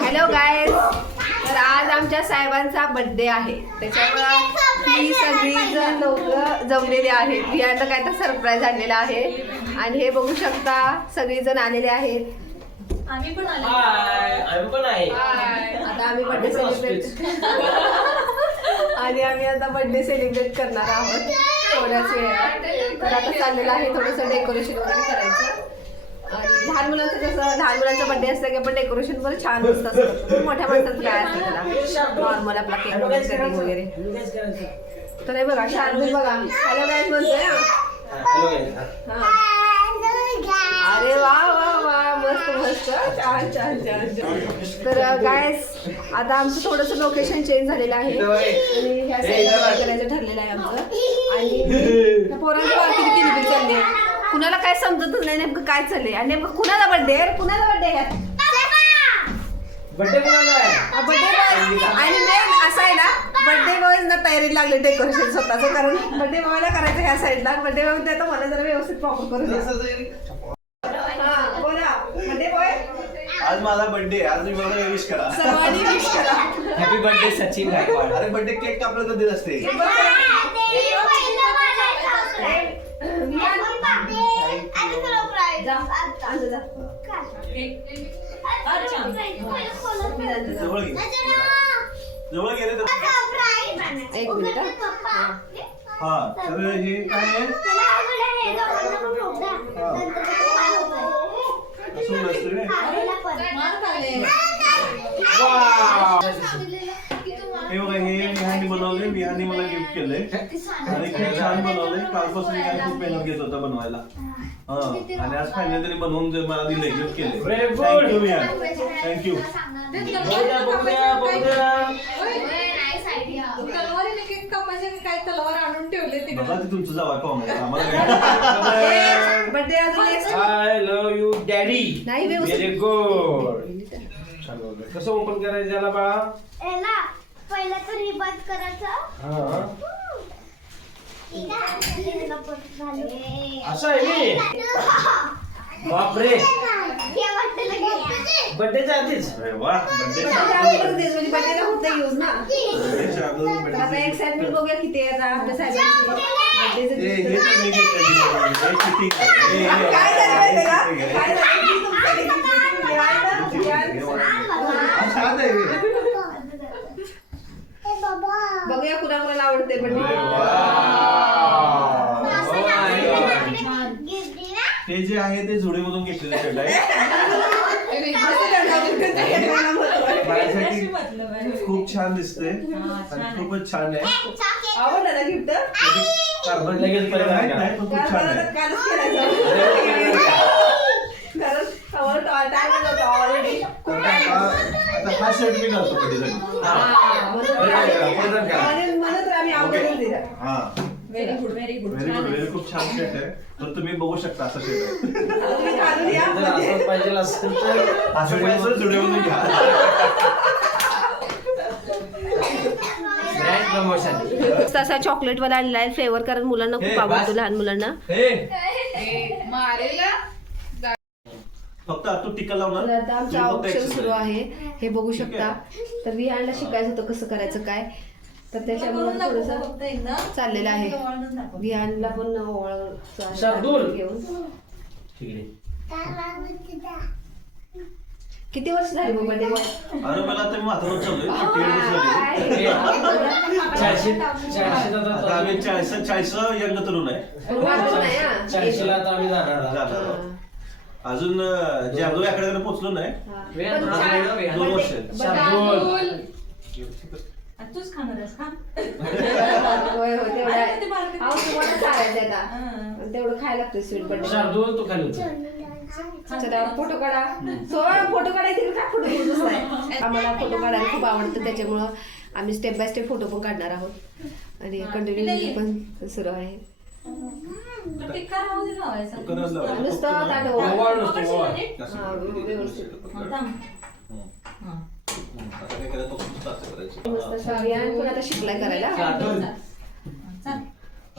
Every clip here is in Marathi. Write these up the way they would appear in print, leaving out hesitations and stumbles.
हॅलो गायज, तर आज आमच्या साहेबांचा बर्थडे आहे, त्याच्यामुळं ही सगळी जण लोक जमलेली आहेत. बियांना काय तर सरप्राईज आणलेला आहे आणि हे बघू शकता सगळी जण आलेले आहेत. आम्ही पण आलो. आम्ही पण आहे. आता आम्ही बर्थडे सेलिब्रेट आणि आम्ही आता बर्थडे सेलिब्रेट करणार आहोत थोड्याच वेळात. तर आता चाललेलं आहे थोडंसं डेकोरेशन वगैरे करायचं. आणि लहान मुलांचं कसं, लहान मुलांचा बर्थडे असलं की आपण डेकोरेशन पण छान मस्त असतं. मोठ्या माणसाचं काय असतं त्याला नॉर्मल आपला केक वगैरे सेटिंग वगैरे. तर हे बघा शार्दूल बघा हॅलो गाईज म्हणतोय ना. अरे वा वा वा मस्त मस्त छान छान छान. तर गायस आता आमचं थोडंसं लोकेशन चेंज झालेलं आहे आणि ह्या साईडला करायचं ठरलेलं आहे आमचं. आणि पोरांची वाकिली किलबिल चालली आहे, कुणाला काय समजतच नाही नेमकं काय चाललंय आणि नेमकं कुणाला बर्थडे कुणाला बर्थडे आहे. बर्थडे कोणाचा आहे? बर्थडे आणि मेन असं आहे ना, बर्थडे बॉयज ना तयारी लागले डेकोरेशन स्वतःचं, कारण बर्थडे बॉयला करायचं ह्या साईडला. बर्थडे बॉय देतो मला जरा व्यवस्थित प्रॉपर करून द्या. हा बोला बर्थडे बॉय. आज माझा बर्थडे, आज मी मला विश करा, सर्वांनी विश करा. Happy birthday Sachin Gaikwad. अरे बर्थडे केक कापलं तर देत असते. जवळ घे, जवळ घे रे. एक मिनिट. हा तर हे काय आहे, असं नसतं रे. हे बघा, हे विहानी बनवले, विहानी मला गिफ्ट केलंय आणि खूप छान बनवलंय. कालपासून मी खूप मेहनत घेत होता बनवायला. आणि आज फायनली बनवून मला दिले, गिफ्ट केले. Thank you Vihan, thank you. तलवार आणून ठेवले ते. बघा ते तुमचं जावा का आम्हाला बर्थडे अजून एक आय लव्ह यू डॅडी. नाही व्यवस्थित. Very good. कसं ओपन करायचं याला बाळा? पहिला तर हे बंद करायचं. हा असं आहे मी. बापरे, बर्थडेच्या आधीच. अरे वा, बर्थडे म्हणजे बर्थडेला होतं यूज ना. तर आता एक्साइटमेंट बघूया किती आहे आता आपल्या साहेबांची बर्थडेचं. काय झालं माहिती का? काय झालं की तुमचं बघूया कुणा कुणाला आवडते बर्थडे. ते जे आहे ते जुडेमधून घेतलेलं शर्ट आहे. माझ्यासाठी खूप छान दिसते आणि खूपच छान आहे. आवडलं ना गिफ्ट? कार्बन लगेच परत नाही, पण खूप छान आहे. कालच केलायचं. कारण टाइम होता ऑलरेडी. आता हा शर्ट मी घालतो कधीतरी. म्हणत आम्ही आवडून दिला. हा very good very good. Very good, very खूप छान शर्ट आहे. तर तुम्ही बघू शकता असा शर्ट आहे. तुम्ही घालून या. जर असं पाहिजे असेल तर असं पाहिजे जुडेमधून घ्या. Brand promotion. तसा चॉकलेट वाला आणलेला आहे फ्लेवर, कारण मुलांना खूप आवडतो, लहान मुलांना. फक्त तू टिका लावणार. तर आता आमचं ऑप्शन सुरू आहे, हे बघू शकता. तर विहानला शिकायचं होतं कसं करायचं काय, तर त्याच्यामुळे थोडंसं चाललेलं आहे. विहानला पण शार्दूल. घेऊन. ठीक आहे. किती वर्ष झाली मग बर्थडे बॉय? अरे मला आता मी म्हातारा चाललोय. 48 वर्ष झाली. आता आम्ही 40 यंग तरुण आहे. 40 ला आता आम्ही जाणार. झालं. अजून जादू याकडे पोहोचलो नाही. 2 वर्ष. तूच खाणार आहेस का? होय होय तेवढं आहे. अहो, तुम्हाला चालायचं आता. तेवढं खायला लागतं स्वीट बर्थडे. शार्दूल तू खाली होती. फोटो काढा. फोटो काढायचे काय फोटो घेऊन बसलाय. आम्हाला फोटो काढायला खूप आवडतं, त्याच्यामुळं आम्ही स्टेप बाय स्टेप फोटो पण काढणार आहोत आणि कंटिन्यू पण सुरू आहे. टिक्का राहू दे लावायचा. नुसतं ताट ओवाळ नसतो, ओवाळ. व्यवस्थित आता काय करायचं, फक्त असं करायचं. मस्त. विहान पण आता शिकलाय करायला. शार्दूल.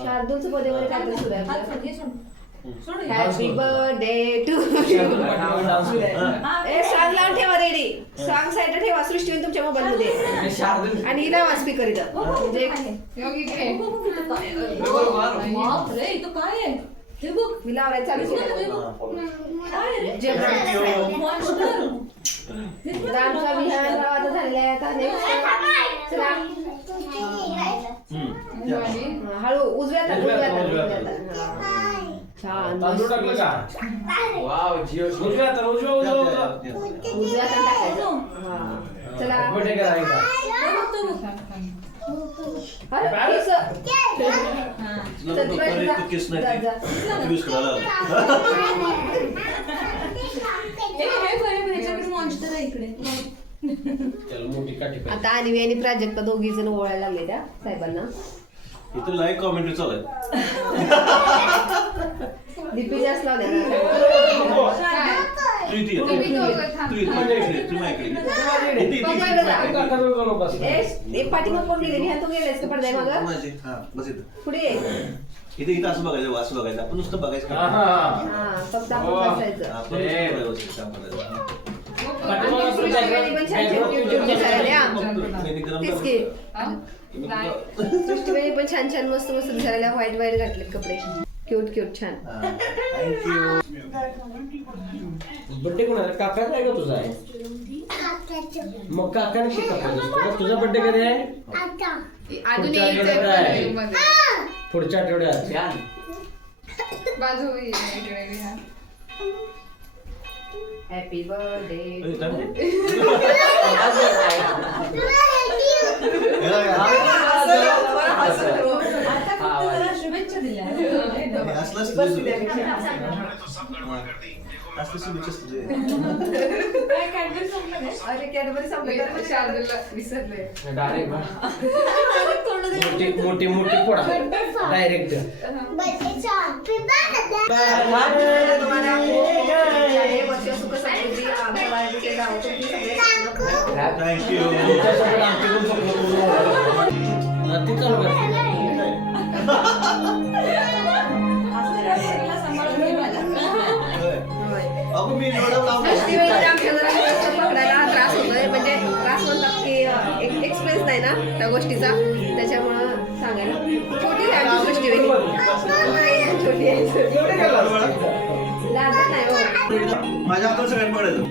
शार्दूलचं मध्ये मध्ये काय तर सुरू आहे आपलं. Happy birthday to a song लावून ठेवा रेडी. सॉंग साईड ठेवा सृष्टी तुमच्या मोबाईल मध्ये आणि हिला वाच स्पीकर इथं म्हणजे बापरे, इथं काय आहे ते बघ. मी लावायला चालू केलं. काय रे? Monster. आमचा विहान गावाचा झालेला आहे आता next. चला हळू उजव्या हातात. छान तांदूळ टाकलं का? वाव जिओ उजव्या हाताला, उजव्या उजव्या हातात टाकायचं. हा. चला बर्थडे करायचा. अरे केस. किस जा, जा. नाही यूज करायला मॉन्स्टर आहे इकडे. चल मोठी काठी पाहिजे. आता अन्वी आणि प्राजक्ता दोघी जण ओळायला लागले त्या साहेबांना. इथं लाईव्ह कॉमेंट्री चालू आहे. डीपी जास्त लावल्या तू इथे ये, तू इथे माझ्या इकडे, तू माझ्या इकडे. इथे, इथे. काकाजवळ जाऊ नकोस. एक पाठीमाग कोण गेले ह्या तू गेलेस का पडद्या मागं माझे. हा, बस इथं. पुढे ये. इथं असं बघायचं, असं बघायचं. आपण नुसतं बघायचं. आहा. हा फक्त आपण बसायचं. आपण नुसतं बघायचं, काम करायचं. पाठीमागं असं सृष्टीबाईंनी पण छान छान क्यूट क्यूट दिसायला लागल्या. तेच की सृष्टीबाईंनी पण छान छान मस्त मस्त दिसायला लागल्या. व्हाईट घातलेत कपडे क्यूट क्यूट छान. थँक्यू. बर्थडे कोणाचा? काका काय ग तुझा आहे? मग काकाने शिकवलं. तुझा बर्थडे कधी आहे? पुढच्या आठवड्यात आहे. पुढच्या आठवड्यात. छान. Happy birthday. शुभेच्छा दिल्या. काय कॅडबरी संपलं काय? अरे कॅडबरी संपलं विसरले. डायरेक्ट मोठी मोठी पोडा डायरेक्ट. वर्ष सुख समृद्धी आमच्या बाळाचे गाव तुमची सगळे थँक्यू. तुमच्यासोबत आमची पण स्वप्न पूर्ण होणार. ती चालू कर. सांभाळून घे मला. अगं मी एवढं लावलं. सृष्टीबाईंना आमच्या जरा व्यवस्थित पकडायला त्रास होतोय म्हणजे त्रास म्हणतात की एक्सप्रेस नाही ना त्या गोष्टीचा त्याच्यामुळं सांगायला छोटी आहे आमची सृष्टीबाई. छोटी आहे लाजत नाही हो. माझ्या हातात सगळ्यात पडायचं.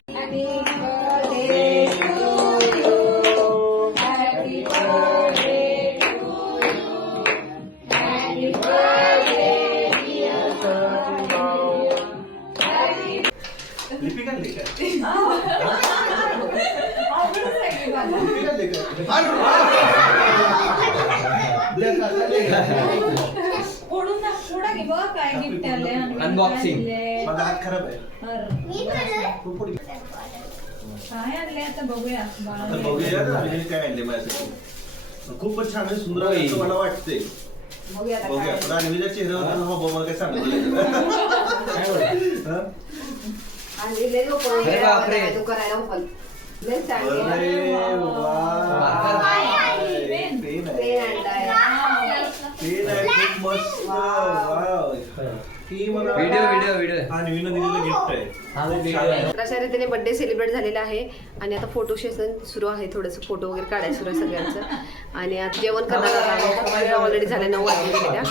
लिपी काढली काय? अवघडच आहे की बाबा. लिपी काढली फोडून दाख, फोडा की बघ काय गिफ्ट आले आणि Unboxing. काय आणले. माझा हात खराब आहे. काय आणले आता बघूया आता बाळाने. बघूया ना मी काय आणले माझ्यासाठी. खूपच छान आहे, सुंदर आहे असं मला वाटतंय. बघूया आता बघूया. काय. पण अन्वीच्या चेहऱ्यावर मला काय सांगितलं. काय बोलतो? आणि लय लोकं वगैरे अरे बापरे. तू करायला पण लय चांगली अरे वा. पेन. पेन आहे. पेन आणलाय. पेन आहे, खूप मस्त. वाव. ही मला व्हिडिओ अन्वीनं दिलेलं गिफ्ट आहे. अशा रीतीने बर्थडे सेलिब्रेट झालेला आहे आणि आता फोटो सेशन सुरू आहे. थोडंसं फोटो वगैरे काढायचं सुरू आहे सगळ्यांचं आणि आता जेवण करणार ऑलरेडी झालं 9 वाजलेल्या.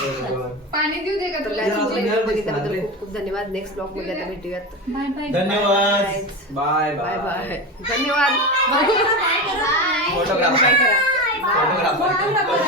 पाणी देऊ दे का तर तुला? guys, तुमच्या video बघितल्याबद्दल खूप खूप धन्यवाद. नेक्स्ट ब्लॉग मध्ये आता भेटूयात. Bye bye. धन्यवाद. Bye bye bye. धन्यवाद. बाय करा. फोटोग्राफर. बाय करा. फोटोग्राफर.